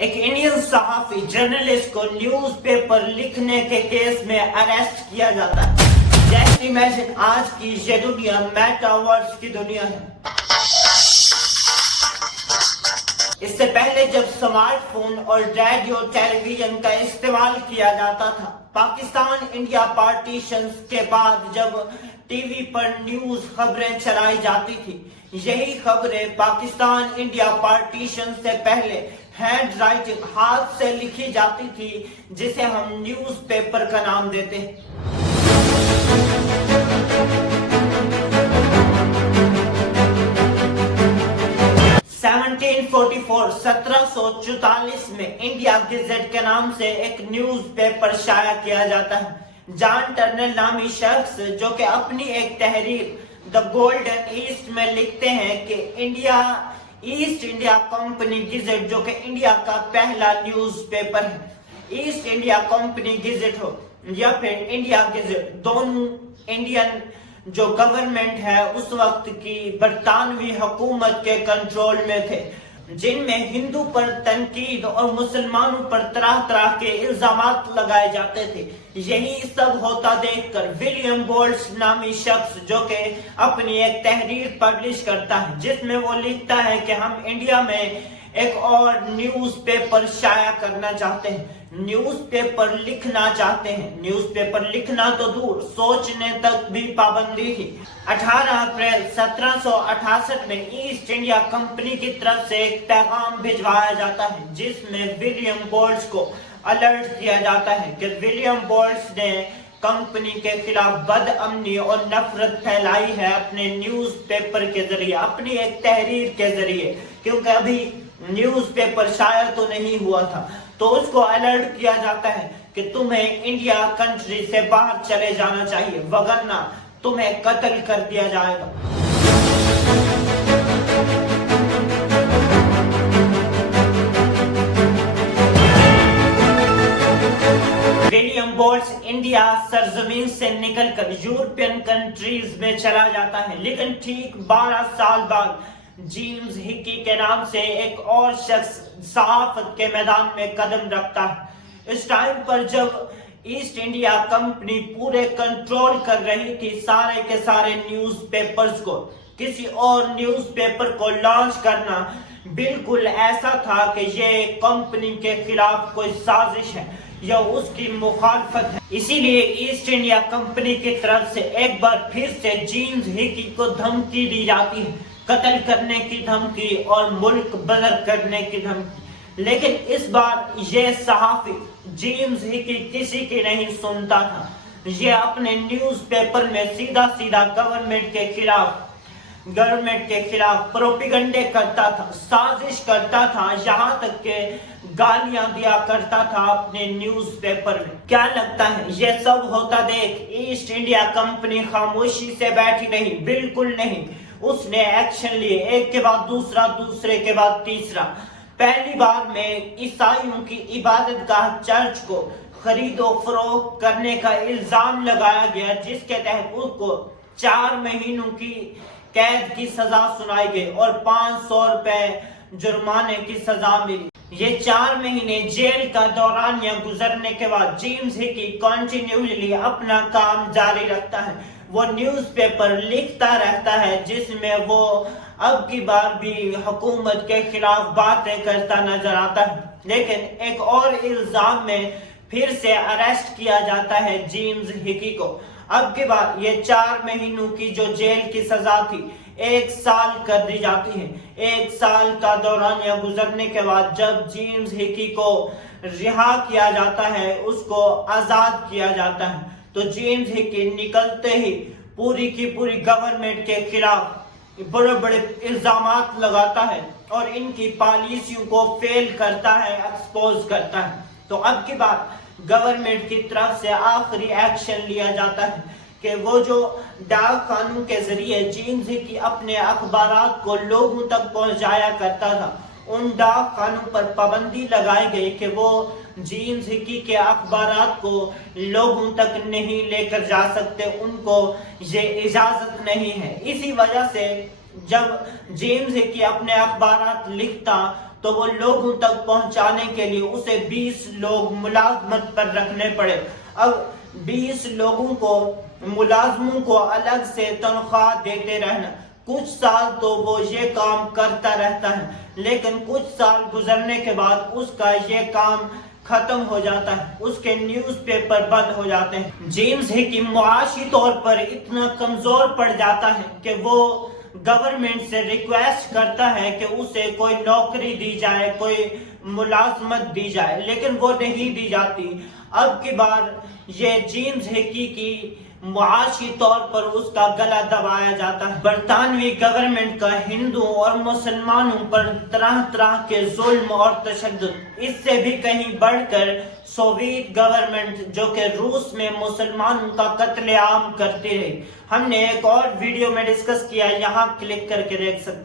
एक Indian सहाफी journalist को newspaper लिखने के केस में अरेस्ट किया जाता है। जस्ट इमेजिन, आज की ये दुनिया मेटावर्स की दुनिया है। इससे पहले जब स्मार्टफोन और रेडियो टेलीविजन का इस्तेमाल किया जाता था, पाकिस्तान इंडिया पार्टीशन के बाद जब टीवी पर न्यूज खबरें चलाई जाती थी, यही खबरें पाकिस्तान इंडिया पार्टीशन से पहले हैंड राइटिंग, हाथ से लिखी जाती थी, जिसे हम न्यूज़पेपर का नाम देते हैं। 1744 में इंडिया गेजेट के नाम से एक न्यूज़पेपर शाया किया जाता है। जॉन टर्नर नामी शख्स, जो कि अपनी एक तहरीर द गोल्डन ईस्ट में लिखते हैं कि India east India company gazette, जो कि इंडिया का पहला न्यूज़पेपर है, ईस्ट इंडिया कंपनी गेजेट हो या फिर इंडिया गेजेट, दोनों इंडियन जो गवर्नमेंट है उस वक्त की बरतानवी हुकूमत के कंट्रोल में थे, जिनमें हिंदू पर तनकीद और मुसलमानों पर तरह तरह के इल्जामात लगाए जाते थे। यही सब होता देखकर विलियम बोल्ट्स नामी शख्स, जो कि अपनी एक तहरीर पब्लिश करता है, जिसमें वो लिखता है कि हम इंडिया में एक और न्यूज़पेपर शाया करना चाहते हैं, न्यूज़पेपर लिखना चाहते हैं। न्यूज़पेपर लिखना तो दूर, सोचने तक भी पाबंदी थी। 18 अप्रैल 1768 में ईस्ट इंडिया कंपनी की तरफ से एक पैगाम भिजवाया जाता है, जिसमें विलियम बोल्ट्स को अलर्ट किया जाता है कि विलियम बोल्ट्स ने कंपनी के खिलाफ बदअमनी और नफरत फैलाई है अपने न्यूज़पेपर के जरिए, अपनी एक तहरीर के जरिए, क्योंकि अभी न्यूज़पेपर शाया तो नहीं हुआ था। तो उसको अलर्ट किया जाता है कि तुम्हें इंडिया कंट्री से बाहर चले जाना चाहिए, वगरना तुम्हें कत्ल कर दिया जाएगा। विलियम बोल्ट्स इंडिया सरजमीन से निकलकर यूरोपियन कंट्रीज में चला जाता है, लेकिन ठीक 12 साल बाद जेम्स हिकी के नाम से एक और शख्स सहाफत के मैदान में कदम रखता है। इस टाइम पर जब ईस्ट इंडिया कंपनी पूरे कंट्रोल कर रही थी सारे के सारे न्यूज़पेपर्स को, किसी और न्यूज़पेपर को लॉन्च करना बिल्कुल ऐसा था कि ये कंपनी के खिलाफ कोई साजिश है या उसकी मुखालफत है। इसीलिए ईस्ट इंडिया कंपनी की तरफ से एक बार फिर से जेम्स हिकी को धमकी दी जाती है, कत्ल करने की धमकी और मुल्क बदर करने की धमकी। लेकिन इस बार ये सहाफी जेम्स हिकी किसी की नहीं सुनता था। ये अपने न्यूज़पेपर में सीधा सीधा गवर्नमेंट के खिलाफ प्रोपेगेंडे करता था, साजिश करता था, यहाँ तक के गालियां दिया करता था अपने न्यूज़पेपर में। क्या लगता है ये सब होता देख ईस्ट इंडिया कंपनी खामोशी से बैठी नहीं? बिल्कुल नहीं, उसने एक्शन लिए, एक के बाद दूसरा, दूसरे के बाद तीसरा। पहली बार में ईसाइयों की इबादत गाह चर्च को खरीदो फरोख्त करने का इल्जाम लगाया गया, जिसके तहत उसको 4 महीनों की कैद की सजा सुनाई गई और 500 रुपए जुर्माने की सजा मिली। ये 4 महीने जेल का दौरानिया गुजरने के बाद जेम्स हिकी कंटिन्यूअसली अपना काम जारी रखता है। वो न्यूज़पेपर लिखता रहता है, जिसमें वो अब की बार भी हुकूमत के खिलाफ बातें करता नजर आता है। लेकिन एक और इल्जाम में फिर से अरेस्ट किया जाता है जेम्स हिकी को। अब की बार ये 4 महीनों की जो जेल की सजा थी 1 साल कर दी जाती है। 1 साल का दौरानिया गुजरने के बाद जब जेम्स हिकी को रिहा किया जाता है, उसको आजाद किया जाता है, तो जेम्स हिकी निकलते ही पूरी की पूरी गवर्नमेंट के खिलाफ बड़े बड़े इल्जामात लगाता है और इनकी पॉलिसियों को फेल करता है, एक्सपोज करता है। तो अब की बात गवर्नमेंट की तरफ से आखिरी एक्शन लिया जाता है कि वो जो डाक खानों के जरिए जेम्स हिकी अपने अखबारात को लोगों तक पहुंचाया करता था, उन डाक खानों पर पाबंदी लगाई गई कि वो जेम्स हिकी के अखबारात को लोगों तक नहीं लेकर जा सकते, उनको ये इजाजत नहीं है। इसी वजह से जब जेम्स हिकी अपने अखबारात लिखता تو وہ لوگوں تک پہنچانے کے لیے اسے 20 لوگ ملازمت پر رکھنے پڑے۔ اب 20 لوگوں کو ملازموں کو الگ سے تنخواہ دیتے رہنا، کچھ سال تو وہ یہ کام کرتا رہتا ہے، لیکن کچھ سال گزرنے کے بعد اس کا یہ کام ختم ہو جاتا ہے، اس کے نیوز پیپر بند ہو جاتے ہیں۔ جیمز ہکی معاشی طور پر اتنا کمزور پڑ جاتا ہے کہ وہ گورنمنٹ سے ریکویسٹ کرتا ہے کہ اسے کوئی نوکری دی جائے، کوئی ملازمت دی جائے، لیکن وہ نہیں دی جاتی۔ اب کی بار یہ جیمز ہکی کی معاشی طور پر اس کا گلا دبایا جاتا ہے۔ برطانوی گورنمنٹ کا ہندوؤں اور مسلمانوں پر طرح طرح کے ظلم اور تشدد، اس سے بھی کہیں بڑھ کر سوویت گورنمنٹ جو کہ روس میں مسلمانوں کا قتل عام کرتی رہی۔ ہم نے ایک اور ویڈیو میں ڈسکس کیا، یہاں کلک کر کے دیکھ سکتے ہیں۔